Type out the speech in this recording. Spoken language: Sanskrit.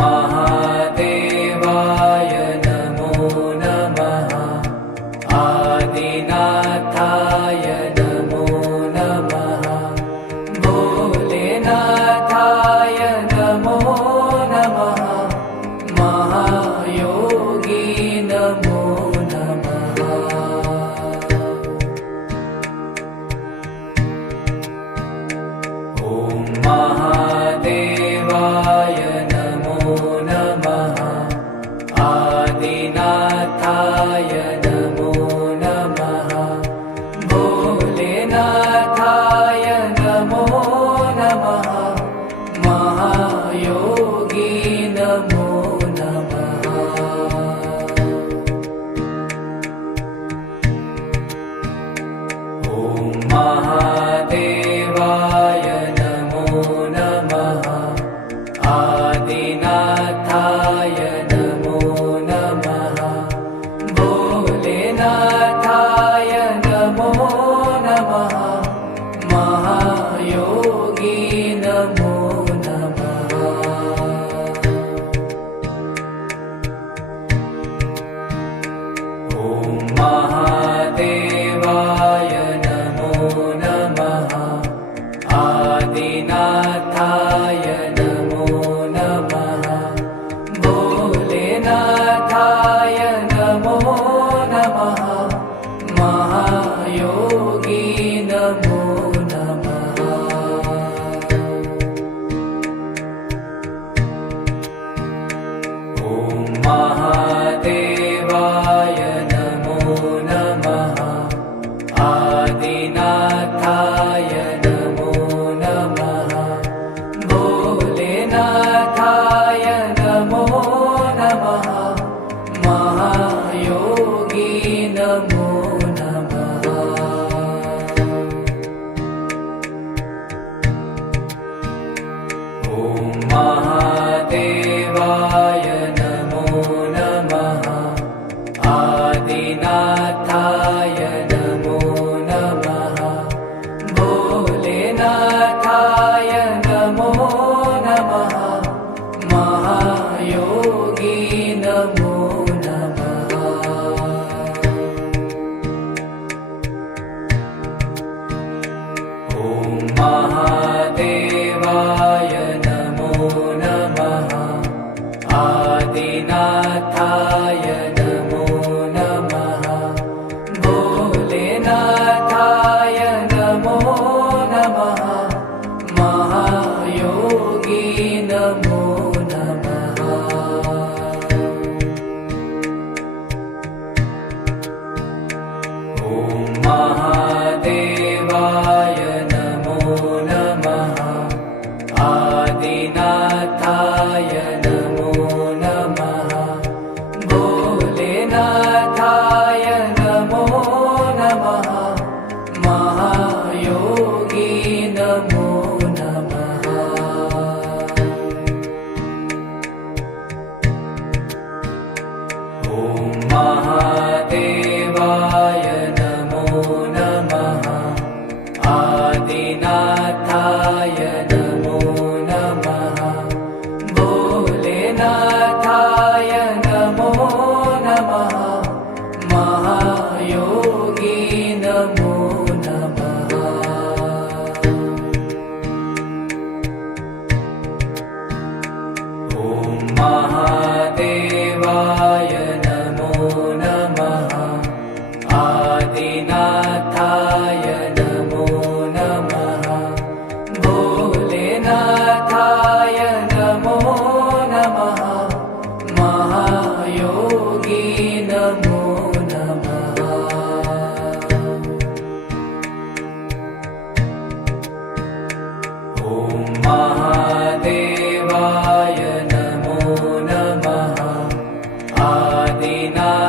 महादेवाय नमो नमः। आदिनाथाय नमो नमः। भोलेनाथाय नमो नमः। महायोगी नमो नमः। महादेवाय नमो नमः। आदिनाथाय नमो नमः। भोलेनाथाय नमो नमः। महायोगी नमो नमः। महादेवाय नमो नमः। आदिनाथाय नमो नमः। भोलेनाथाय नमो नमः। महायोगी नमो नमः। महादेवाय नमो नमः। आदिनाथाय नमो नमः। भोलेनाथाय नमो नमः। महायोगी नमो नमः। महादेवाय नमो नमः। आदिनाथाय नमो नमः। भोलेनाथाय नमो नमः। महायोगी नमो नमः। महादेवाय नमो नमः। आदिनाथाय नमो नमः। भोलेनाथाय नमो नमः। महायोगी नमो नमः। महादेवाय नमो नमः। आदिनाथाय नमो नमः। भोलेनाथाय नमो नमः। महायोगी नमो नमः। महादेवाय नमो नमः। आदिनाथाय नमो नमः। भोलेनाथाय नमो नमः। महायोगी नमो नमः। महादेवाय नमो नमः। आदिनाथाय नमो नमः। भोलेनाथाय नमो नमः। महायोगी नमो नमः। महादेवाय नमो नमः। आदिनाथाय नमो नमः। भोलेनाथाय नमो नमः। महायोगी नमो नमः। महादेवाय नमो नमः। आदिनाथाय